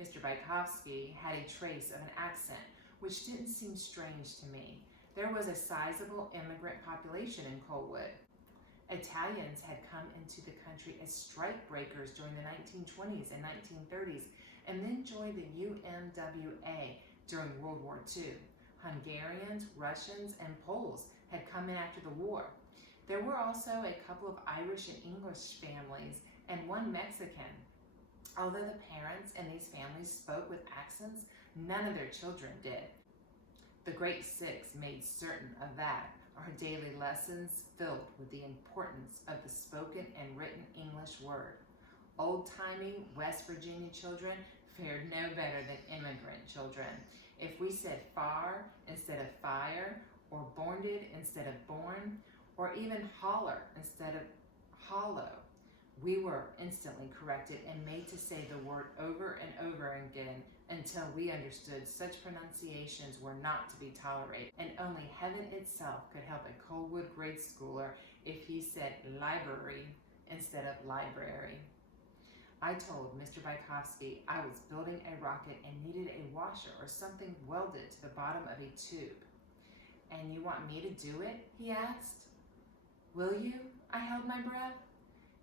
Mr. Bykowski had a trace of an accent, which didn't seem strange to me. There was a sizable immigrant population in Coalwood. Italians had come into the country as strike breakers during the 1920s and 1930s, and then joined the UMWA during World War II. Hungarians, Russians, and Poles had come in after the war. There were also a couple of Irish and English families and one Mexican. Although the parents in these families spoke with accents, none of their children did. The Great Six made certain of that, our daily lessons filled with the importance of the spoken and written English word. Old-timey West Virginia children fared no better than immigrant children. If we said far instead of fire, or bornded instead of born, or even holler instead of hollow, we were instantly corrected and made to say the word over and over again until we understood such pronunciations were not to be tolerated, and only heaven itself could help a Coalwood grade schooler if he said library instead of library. I told Mr. Bykowski I was building a rocket and needed a washer or something welded to the bottom of a tube. "And you want me to do it?" he asked. "Will you?" I held my breath.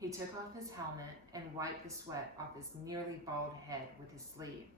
He took off his helmet and wiped the sweat off his nearly bald head with his sleeve.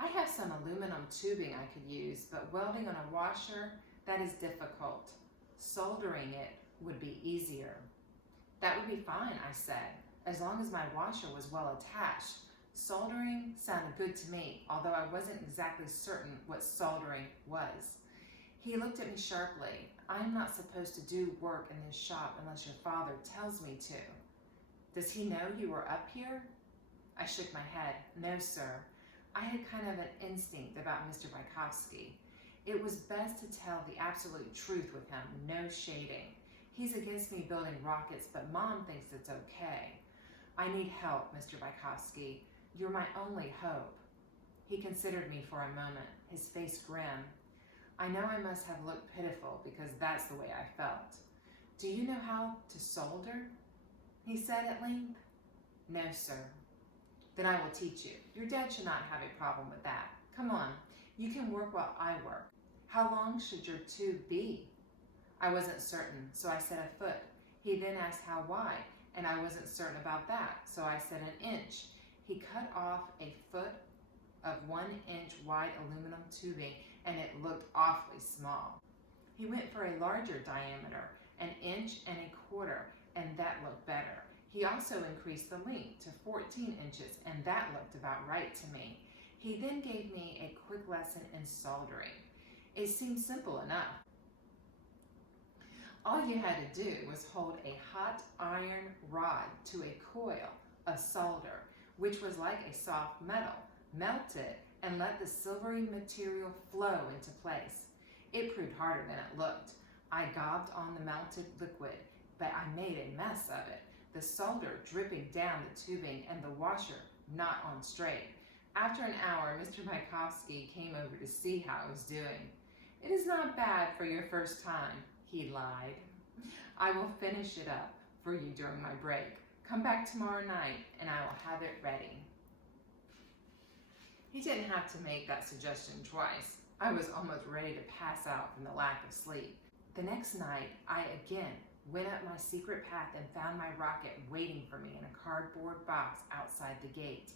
"I have some aluminum tubing I could use, but welding on a washer, that is difficult. Soldering it would be easier." "That would be fine," I said, "as long as my washer was well attached." Soldering sounded good to me, although I wasn't exactly certain what soldering was. He looked at me sharply. "I'm not supposed to do work in this shop unless your father tells me to." "Does he know you were up here?" I shook my head. "No, sir." I had kind of an instinct about Mr. Bykowski. It was best to tell the absolute truth with him, no shading. He's against me building rockets, but Mom thinks it's okay. "I need help, Mr. Bykowski. You're my only hope." He considered me for a moment, his face grim. I know I must have looked pitiful because that's the way I felt. "Do you know how to solder?" he said at length. "No, sir." "Then I will teach you. Your dad should not have a problem with that. Come on, you can work while I work. How long should your tube be?" I wasn't certain, so I said a foot. He then asked how wide, and I wasn't certain about that, so I said an inch. He cut off a foot of 1 inch wide aluminum tubing, and it looked awfully small. He went for a larger diameter, 1.25 inches, and that looked better. He also increased the length to 14 inches, and that looked about right to me. He then gave me a quick lesson in soldering. It seemed simple enough. All you had to do was hold a hot iron rod to a coil of solder, which was like a soft metal, melt it, and let the silvery material flow into place. It proved harder than it looked. I gobbed on the melted liquid, but I made a mess of it, the solder dripping down the tubing and the washer not on straight. After an hour, Mr. Bykowski came over to see how I was doing. "It is not bad for your first time," he lied. "I will finish it up for you during my break. Come back tomorrow night and I will have it ready." He didn't have to make that suggestion twice. I was almost ready to pass out from the lack of sleep. The next night, I again went up my secret path and found my rocket waiting for me in a cardboard box outside the gate.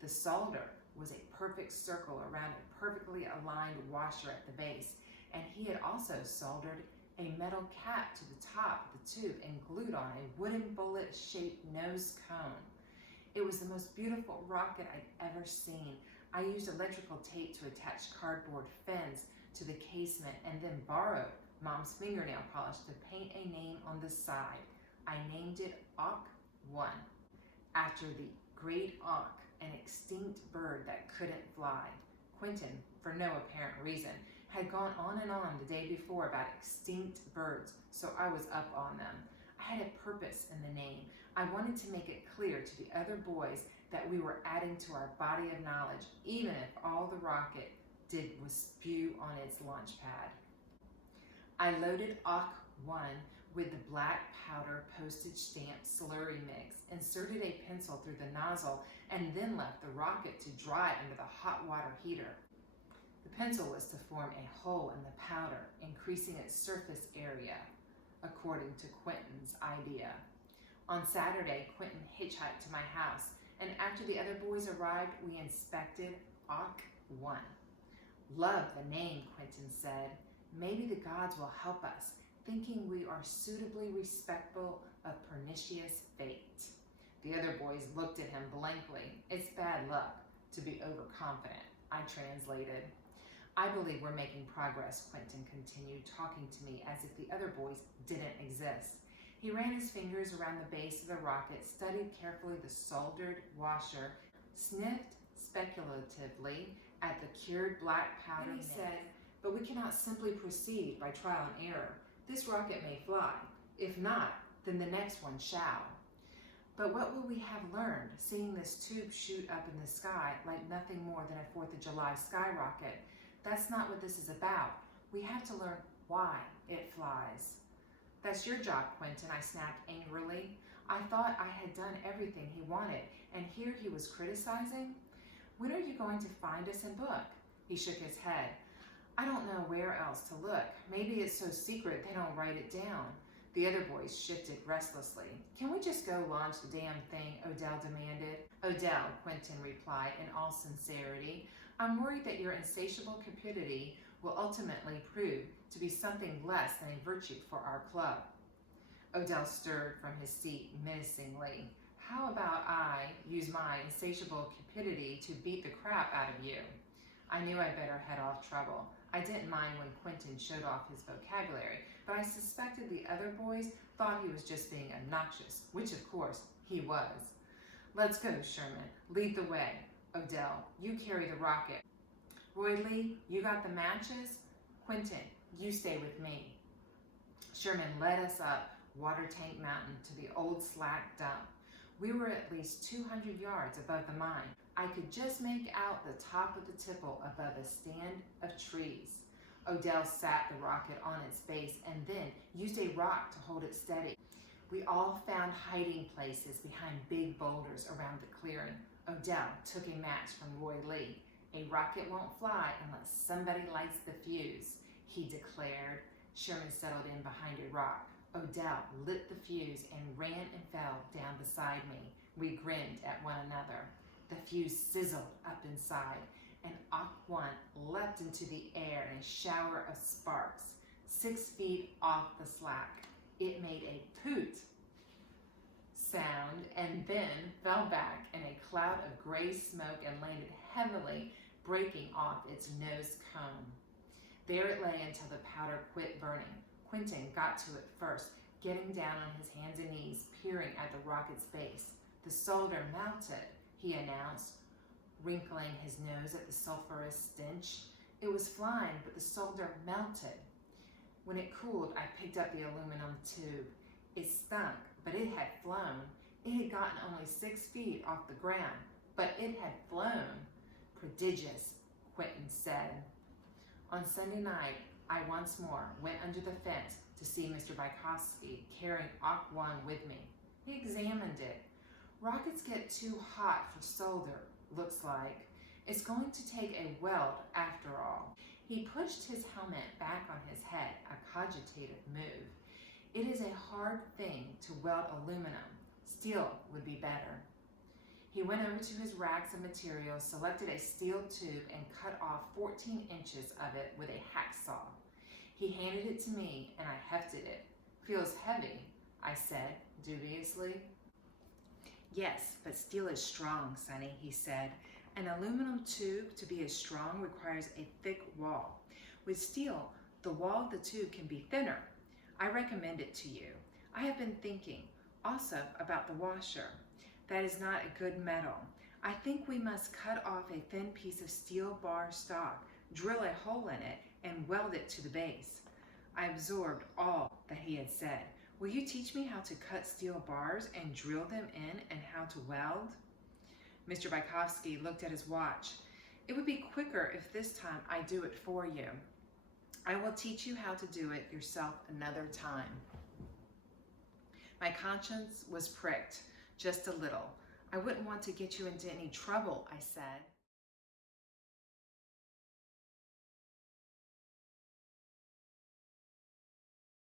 The solder was a perfect circle around a perfectly aligned washer at the base, and he had also soldered a metal cap to the top of the tube and glued on a wooden bullet-shaped nose cone. It was the most beautiful rocket I'd ever seen. I used electrical tape to attach cardboard fins to the casement and then borrowed Mom's fingernail polish to paint a name on the side. I named it Auk 1, after the great auk, an extinct bird that couldn't fly. Quentin, for no apparent reason, had gone on and on the day before about extinct birds, so I was up on them. I had a purpose in the name. I wanted to make it clear to the other boys that we were adding to our body of knowledge, even if all the rocket did was spew on its launch pad. I loaded Auk 1 with the black powder postage stamp slurry mix, inserted a pencil through the nozzle, and then left the rocket to dry under the hot water heater. The pencil was to form a hole in the powder, increasing its surface area, according to Quentin's idea. On Saturday, Quentin hitchhiked to my house, and after the other boys arrived, we inspected Auk 1. Love the name, Quentin said. Maybe the gods will help us, thinking we are suitably respectful of pernicious fate. The other boys looked at him blankly. It's bad luck to be overconfident, I translated. I believe we're making progress, Quentin continued, talking to me as if the other boys didn't exist. He ran his fingers around the base of the rocket, studied carefully the soldered washer, sniffed speculatively at the cured black powder, and he said, "But we cannot simply proceed by trial and error. This rocket may fly. If not, then the next one shall." But what will we have learned, seeing this tube shoot up in the sky like nothing more than a 4th of July skyrocket? That's not what this is about. We have to learn why it flies. That's your job, Quentin, I snapped angrily. I thought I had done everything he wanted, and here he was criticizing? When are you going to find us and book? He shook his head. I don't know where else to look. Maybe it's so secret they don't write it down. The other boys shifted restlessly. Can we just go launch the damn thing? Odell demanded. Odell, Quentin replied in all sincerity, I'm worried that your insatiable cupidity will ultimately prove to be something less than a virtue for our club. Odell stirred from his seat menacingly. How about I use my insatiable cupidity to beat the crap out of you? I knew I'd better head off trouble. I didn't mind when Quentin showed off his vocabulary, but I suspected the other boys thought he was just being obnoxious, which of course he was. Let's go, Sherman. Lead the way. Odell, you carry the rocket. Roy Lee, you got the matches? Quentin, you stay with me. Sherman led us up Water Tank Mountain to the old slack dump. We were at least 200 yards above the mine. I could just make out the top of the tipple above a stand of trees. Odell sat the rocket on its base and then used a rock to hold it steady. We all found hiding places behind big boulders around the clearing. Odell took a match from Roy Lee. A rocket won't fly unless somebody lights the fuse, he declared. Sherman settled in behind a rock. Odell lit the fuse and ran and fell down beside me. We grinned at one another. The fuse sizzled up inside, and Auk 1 leapt into the air in a shower of sparks. 6 feet off the slack, it made a poot sound and then fell back in a cloud of gray smoke and landed heavily, breaking off its nose cone. There it lay until the powder quit burning. Quentin got to it first, getting down on his hands and knees, peering at the rocket's base. The solder melted, he announced, wrinkling his nose at the sulfurous stench. It was flying, but the solder melted. When it cooled, I picked up the aluminum tube. It stunk, but it had flown. It had gotten only 6 feet off the ground, but it had flown. Prodigious, Quentin said. On Sunday night, I once more went under the fence to see Mr. Bykowski, carrying Auk 1 with me. He examined it. Rockets get too hot for solder, looks like. It's going to take a weld after all. He pushed his helmet back on his head, a cogitative move. It is a hard thing to weld aluminum. Steel would be better. He went over to his racks of materials, selected a steel tube, and cut off 14 inches of it with a hacksaw. He handed it to me, and I hefted it. Feels heavy, I said, dubiously. Yes, but steel is strong, Sonny, he said. An aluminum tube to be as strong requires a thick wall. With steel, the wall of the tube can be thinner. I recommend it to you. I have been thinking also about the washer. That is not a good metal. I think we must cut off a thin piece of steel bar stock, drill a hole in it, and weld it to the base. I absorbed all that he had said. Will you teach me how to cut steel bars and drill them in and how to weld? Mr. Bykowski looked at his watch. It would be quicker if this time I do it for you. I will teach you how to do it yourself another time. My conscience was pricked just a little. I wouldn't want to get you into any trouble, I said.